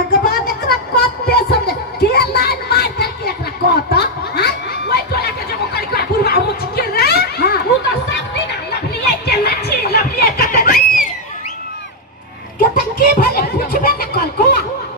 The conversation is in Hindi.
भगवान एकरा कते समझे के लाइन मार करके एकरा कहता हां